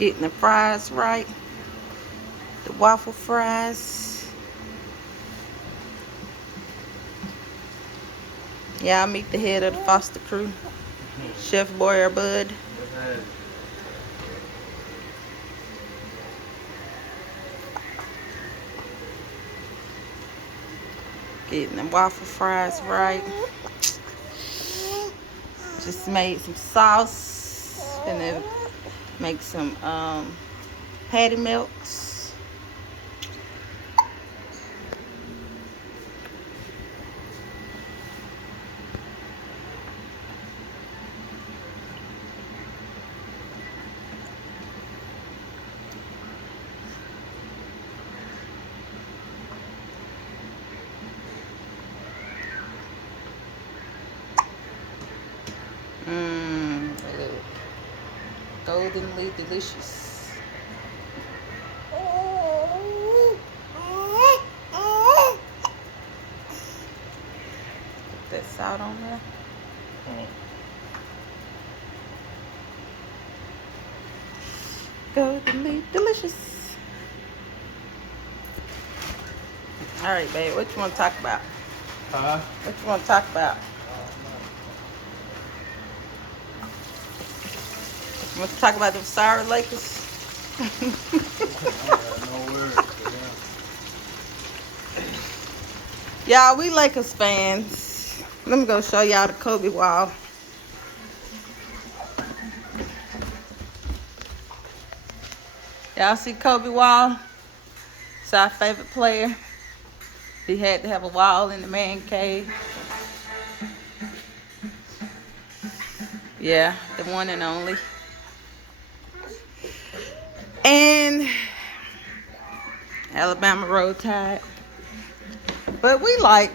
Getting the fries right. The waffle fries. Yeah, I meet the head of the Foster crew, Chef Boyer Bud. Getting the waffle fries right. Just made some sauce. Gonna make some patty melts. Mmm, goldenly delicious. Put that salt on there. Goldenly delicious. All right, babe, what you want to talk about? Huh? What you want to talk about? You want to talk about them sour Lakers? No words. Y'all, we Lakers fans. Let me go show y'all the Kobe wall. Y'all see Kobe wall? It's our favorite player. He had to have a wall in the man cave. Yeah, the one and only. And Alabama Roll Tide. But we love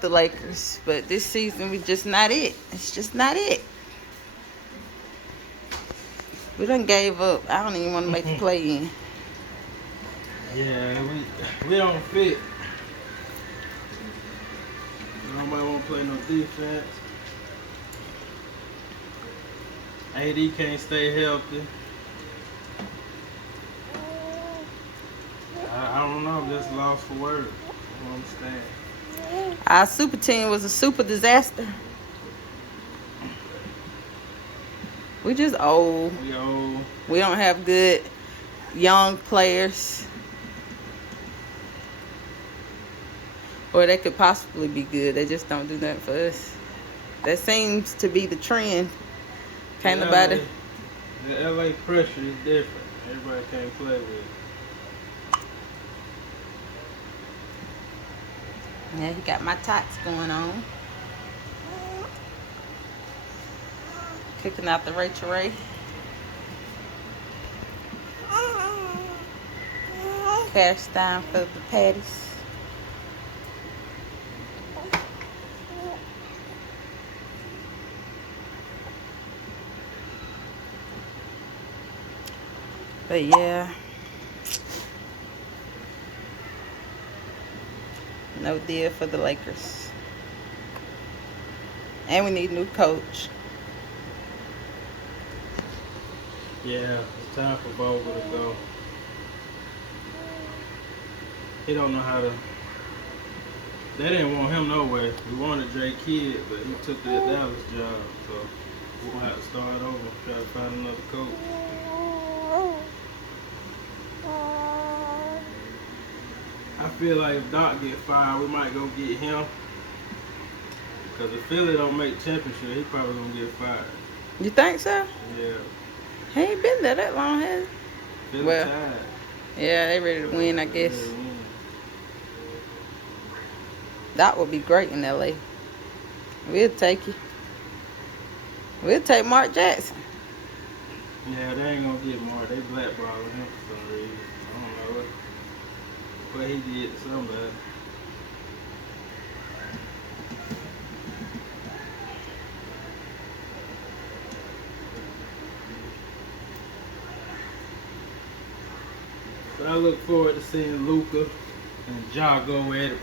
the Lakers. But this season, we just not it. It's just not it. We done gave up. I don't even want to make the play in. Yeah, we don't fit. Nobody want to play no defense. AD can't stay healthy. I don't know. I'm just lost for words. I don't understand. Our super team was a super disaster. We just old. We old. We don't have good young players. Or they could possibly be good. They just don't do nothing for us. That seems to be the trend. Can't nobody. The LA pressure is different. Everybody can't play with it. Yeah, he got my tots going on. Cooking out the Rachel Ray. Cast down for the patties. But yeah. No deal for the Lakers. And we need a new coach. Yeah, it's time for Vogel to go. He don't know how to. They didn't want him nowhere. We wanted Jay Kidd, but he took that Dallas job. So we're gonna have to start over, try to find another coach. I feel like if Doc get fired, we might go get him. Because if Philly don't make championship, he probably gonna get fired. You think so? Yeah. He ain't been there that long, has he? Philly Well, tied. yeah, they ready to win, I guess. They win. That would be great in LA. We'll take you. We'll take Mark Jackson. Yeah, they ain't gonna get more. They blackballing him for some reason. I don't know what he did to somebody. But I look forward to seeing Luka and Ja go at it.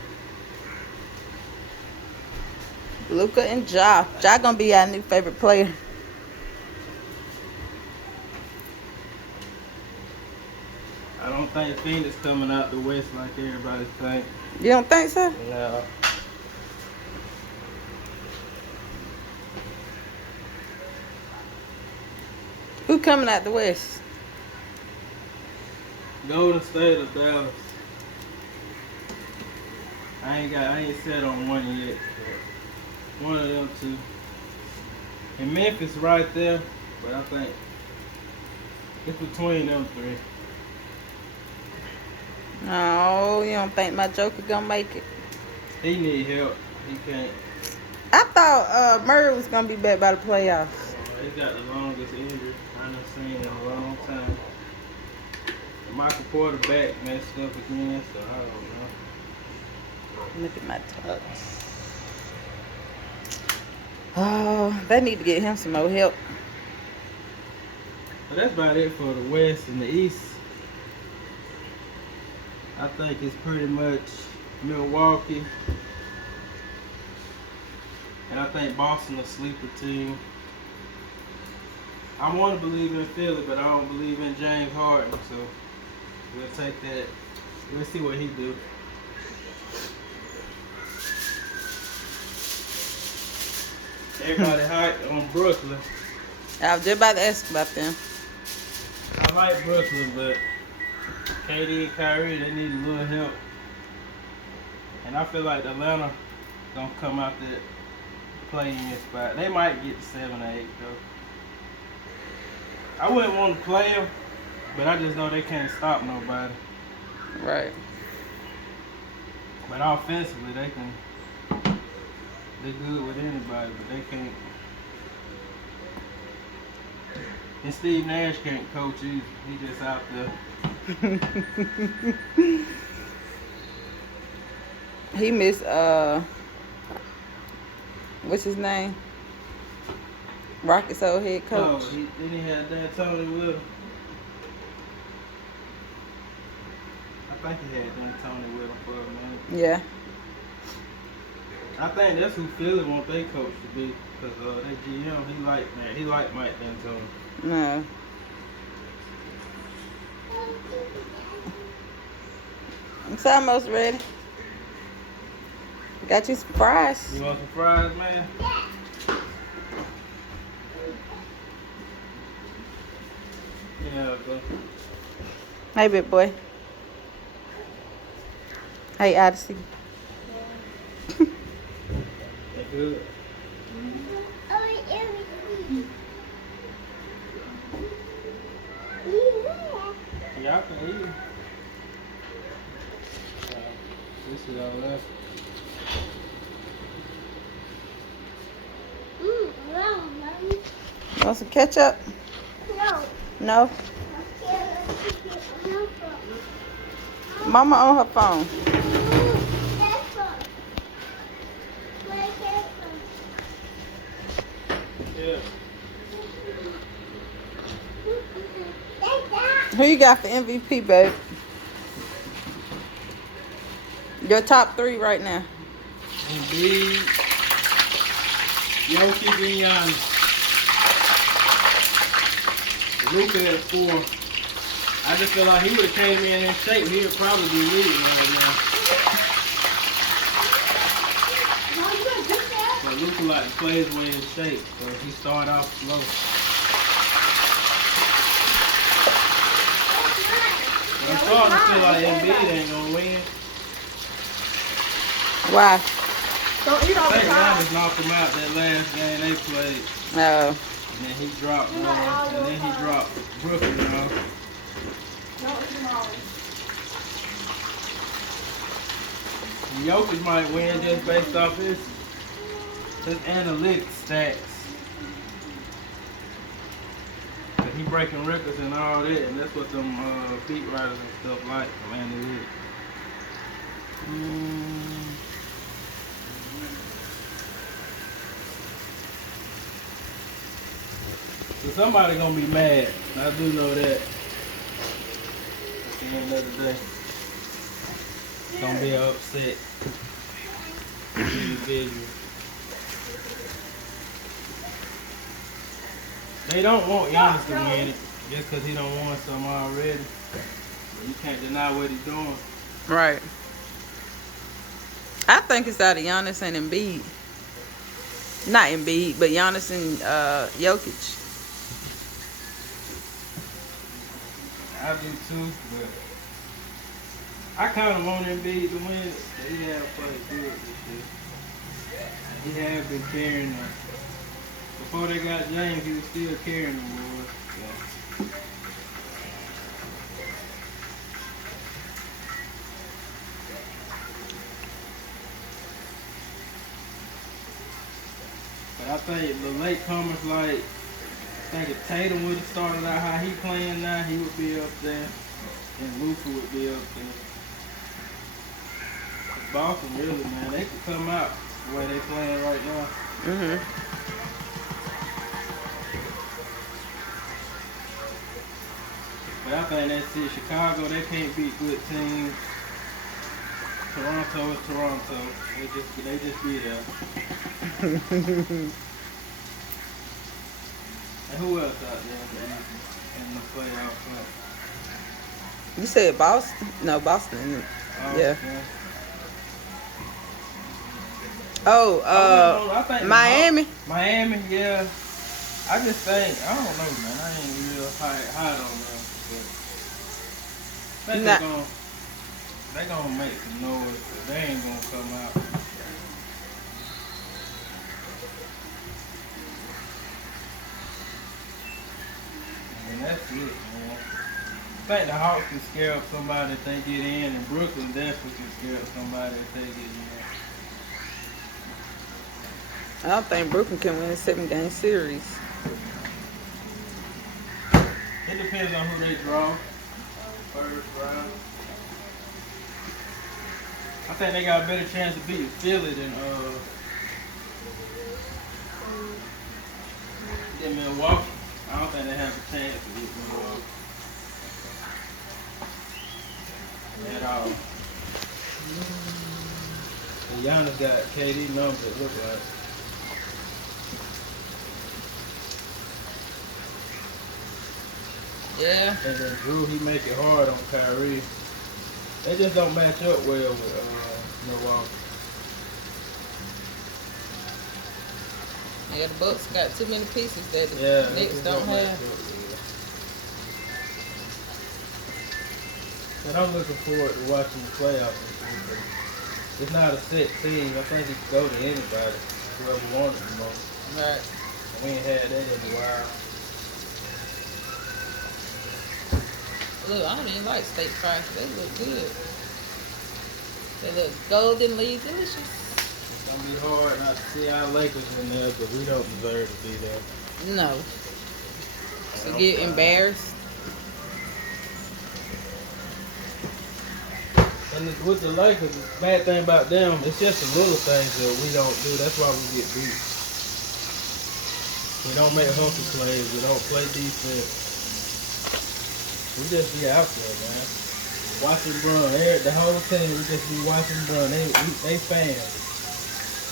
Luka and Ja. Ja gonna be our new favorite player. don't think Phoenix coming out the West like everybody think. You don't think so? No. Who coming out the West? Golden State or Dallas. I ain't set on one yet. But one of them two. And Memphis right there, but I think it's between them three. No, you don't think my Joker gonna make it? He need help. He can't. I thought Murray was gonna be back by the playoffs. He got the longest injury I've seen in a long time. Michael Porter back messed up again, so I don't know. Look at my tux. Oh, they need to get him some more help. But that's about it for the West and the East. I think it's pretty much Milwaukee. And I think Boston a sleeper team. I want to believe in Philly, but I don't believe in James Harden, so we'll take that. We'll see what he do. Everybody hyped on Brooklyn. I was just about to ask about them. I like Brooklyn, but KD and Kyrie, they need a little help. And I feel like Atlanta gonna come out that play-in spot. They might get to 7 or 8 though. I wouldn't want to play them, but I just know they can't stop nobody. Right. But offensively, they're good with anybody, but they can't. And Steve Nash can't coach either. He just out there. He missed what's his name? Rockets old head coach. Oh, then he had D'Antoni with him. I think he had D'Antoni with him for a minute. Yeah. I think that's who Philly want their coach to be, because that GM, he like Mike D'Antoni. No. It's almost ready. Got you some fries. You want some fries, man? Yeah, but Hey, big boy. Hey, Odyssey. they're good. Y'all can eat them. This is all left. Want some ketchup? No? Mama on her phone. Yeah. Who you got for MVP, babe? Your top 3 right now. Embiid, Jokic, and Giannis. Luka at 4. I just feel like he would have came in shape. He would probably be leading right now. But Luka like to play his way in shape, so he started off slow. But I'm starting to feel like Embiid ain't gonna win. Why? Don't eat I all the think time. Giannis knocked him out that last game they played. Oh. And then he dropped one, and then he dropped Brooklyn off. Don't eat them all. And Jokic might win just based off his analytics stats. But he breaking records and all that, and that's what them beat writers and stuff like, from analytics. So somebody gonna be mad. I do know that. At the end of the day. Gonna be upset. Individual. They don't want Giannis to win it just because he don't want some already. You can't deny what he's doing. Right. I think it's out of Giannis and Embiid. Not Embiid, but Giannis and Jokic. I do too, but I kind of want Embiid to win. But he have played good this year. He have been carrying them. Before they got James, he was still carrying them, boys. So. But I think the latecomers, like, I think if Tatum would have started out how he playing now, he would be up there, and Luka would be up there. Boston, really, man, they could come out the way they playing right now. Mhm. But I think that's it. Chicago, they can't beat good teams. Toronto is Toronto. They just be there. And who else out there in the playoffs? You said Boston? No, Boston. Yeah. Oh, I think Miami. Miami, yeah. I just think, I don't know, man. I ain't real high on them. But I think they gonna make some noise, but they ain't gonna come out. And that's it, man. I think the Hawks can scare up somebody if they get in, and Brooklyn definitely can scare up somebody if they get in. I don't think Brooklyn can win a 7-game series. It depends on who they draw. First round. I think they got a better chance of beating Philly than Milwaukee. I don't think they have a chance to beat Milwaukee at all. And Giannis got KD numbers, it look like. Yeah. And then Drew, he make it hard on Kyrie. They just don't match up well with Milwaukee. Yeah, the Bucks got too many pieces that the Knicks don't have. And I'm looking forward to watching the playoffs this year. It's not a set team. I think it can go to anybody, whoever wants it the most. Right. We ain't had that in a while. Look, I don't even like steak fries. They look good. They look goldenly delicious. It's gonna be hard not to see our Lakers in there, but we don't deserve to be there. No. To get embarrassed. And with the Lakers, the bad thing about them, it's just the little things that we don't do. That's why we get beat. We don't make hustle plays. We don't play defense. We just be out there, man. Watching Bron. The whole team, we just be watching Bron. They fans.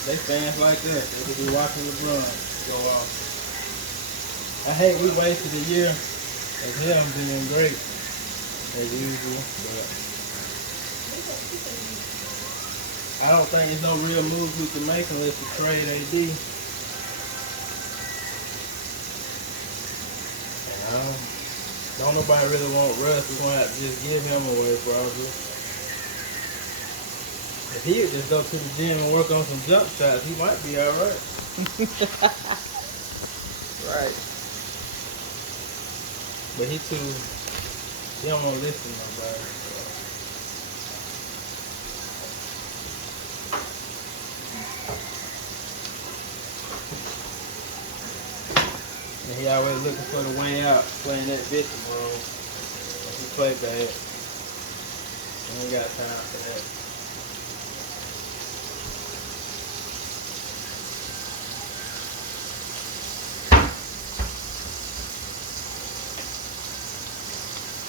They fans like us. They just be watching LeBron go off. I hate we wasted a year of him being great, as usual. But I don't think there's no real moves we can make unless we trade AD. Don't nobody really want Russ. We're going to have to just give him away, probably. If he would just go to the gym and work on some jump shots, he might be all right. Right. But he don't want to listen to nobody. And he always looking for the way out, playing that victim role. He play bad. I ain't got time for that.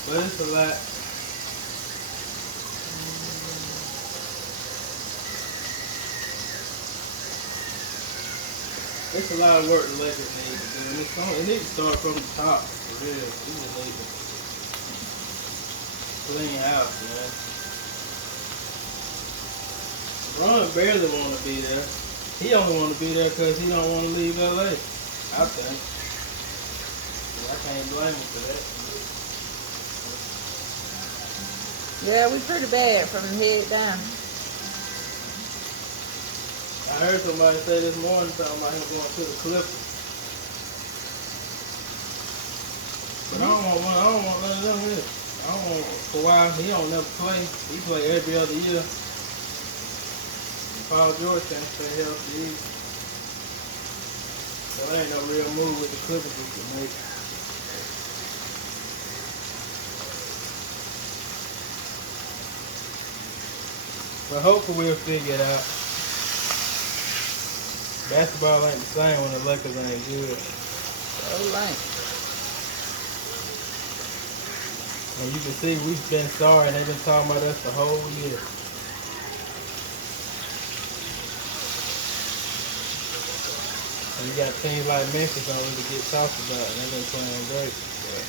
But it's a lot. It's a lot of work the Lakers need to do. And it needs to start from the top, for real. We just need to clean house, man. Ron barely want to be there. He only want to be there because he don't want to leave LA. I think. I can't blame him for that. Yeah, we pretty bad from the head down. I heard somebody say this morning something about him going to the Clippers. But I don't want none of them here. I don't want, for a while, he don't never play. He play every other year. Paul George can't stay healthy either. So there ain't no real move with the Clippers we can make. But hopefully we'll figure it out. Basketball ain't the same when the Lakers ain't good. So lame. And you can see we've been sorry and they've been talking about us the whole year. And you got teams like Memphis don't really get talked about and they've been playing great. But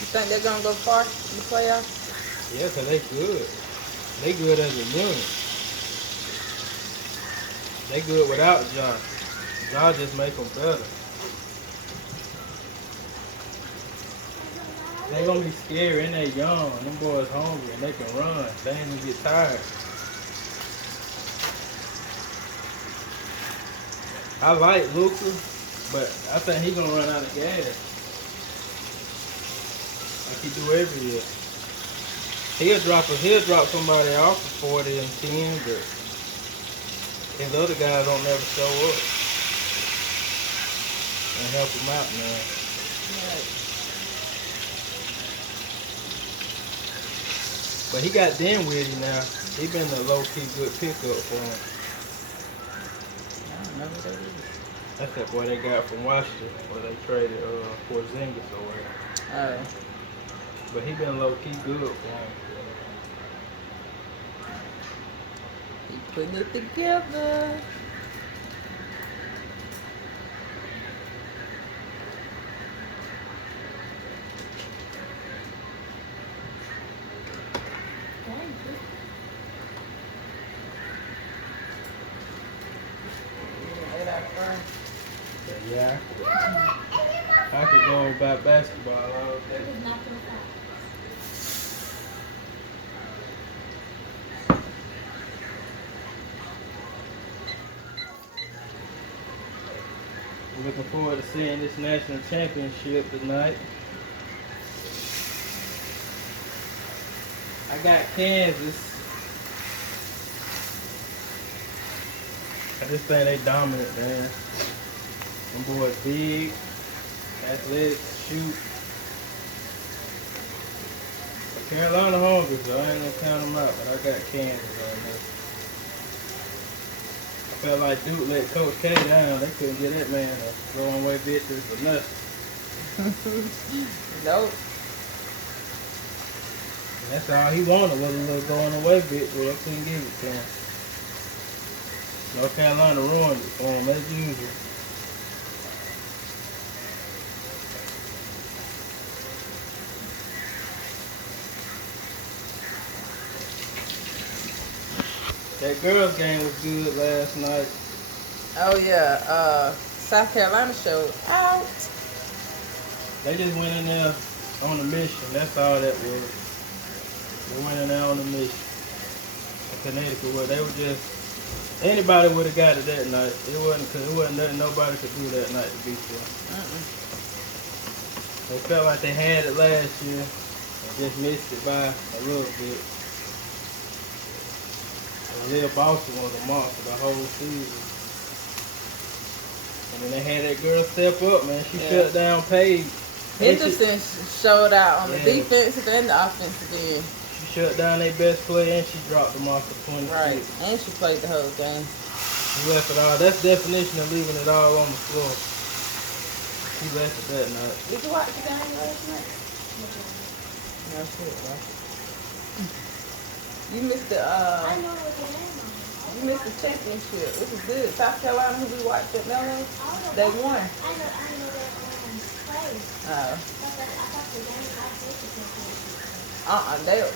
You think they're gonna go far in the playoffs? yeah, cause they good. They good as a unit. They good without Josh. Josh just make them better. They gonna be scary and they young. Them boys hungry and they can run. They ain't gonna get tired. I like Luka, but I think he gonna run out of gas. Like he do every year. He'll drop somebody off for 40 and 10, but his other guys don't never show up and help him out, man. Right. But he got Dinwiddie now. He been a low-key good pickup for him. I don't know who that is. That's that boy they got from Washington, where they traded for Porzingis away. Oh. But he been low-key good for him. He putting it together. Yeah. I could go about basketball all day. I'm looking forward to seeing this national championship tonight. I got Kansas. I just think they dominant, man. Them boys big, athletic, shoot. But Carolina hungry, so I ain't gonna count them out, but I got Kansas on this. I felt like Duke let Coach K down. They couldn't get that man a throwing away victory for nothing. Nope. And that's all he wanted was a little going away victory. They couldn't give it to him. North Carolina ruined it for him as usual. That girls game was good last night. Oh yeah. South Carolina showed out. They just went in there on a mission. That's all that was. They went in there on a mission. Connecticut, where they were just anybody would have got it that night. It wasn't nothing nobody could do that night to beat them. They felt like they had it last year and just missed it by a little bit. Lil Boston was a monster the whole season. And then they had that girl step up, man. She shut down Paige. Henderson showed out on the Yeah. defensive and the offensive end. She shut down their best player and she dropped them off for 26. Right. And she played the whole game. She left it all. That's definition of leaving it all on the floor. She left it that night. Did you watch the game last night? No shit, right? You missed the I know what the name of. you missed the championship. It was good. South Carolina, who we watched at Melrose, they won. I know that play. Oh. I thought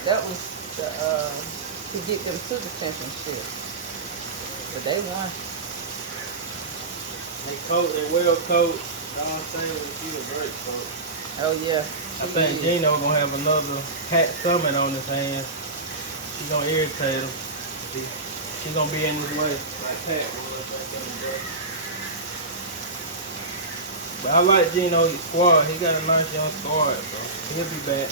That was the to get them to the championship. But they won. They well coached. Don Staley, she's a great coach. Oh yeah. I think Gino gonna have another Pat Summit on his hands. She gonna irritate him. She gonna be in his way like Pat was back in the day. But I like Gino's squad. He got a nice young squad, so he'll be back.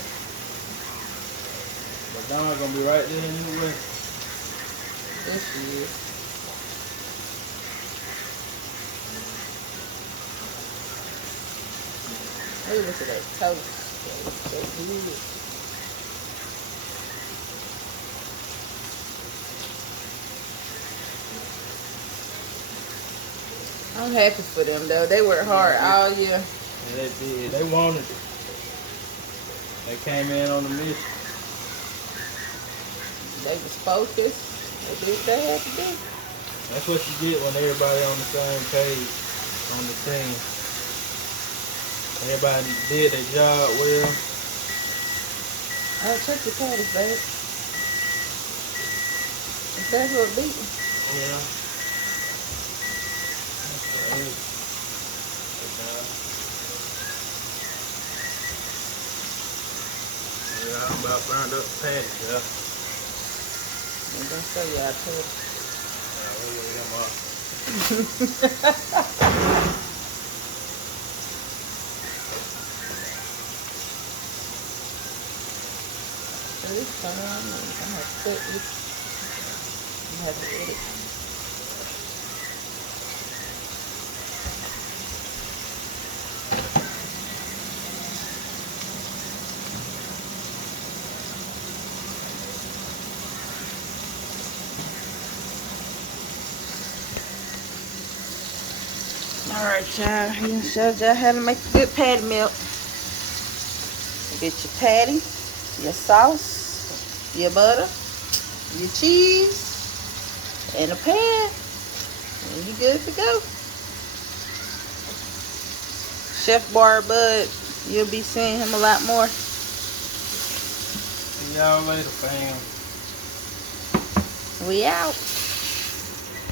But Don gonna be right there in his way. Yes, she is. Hey, look at that toast. That's so good. I'm happy for them though. They worked hard all year. And they did. They wanted it. They came in on the mission. They was focused. They did what they had to do. That's what you get when everybody on the same page on the team. Everybody did their job well. Oh, check your patties, babe. If that's what beating. Yeah. Yeah, I'm about burned up the patties, yeah. I'm gonna show you how to. We'll get them off. This time, I'm gonna have to cut this. I'm gonna have to edit. Alright, y'all. I showed y'all how to make a good patty melt. Get your patty, your sauce, your butter, your cheese, and a pan. And you good to go. Chef Bar Bud, you'll be seeing him a lot more. See y'all later, fam. We out.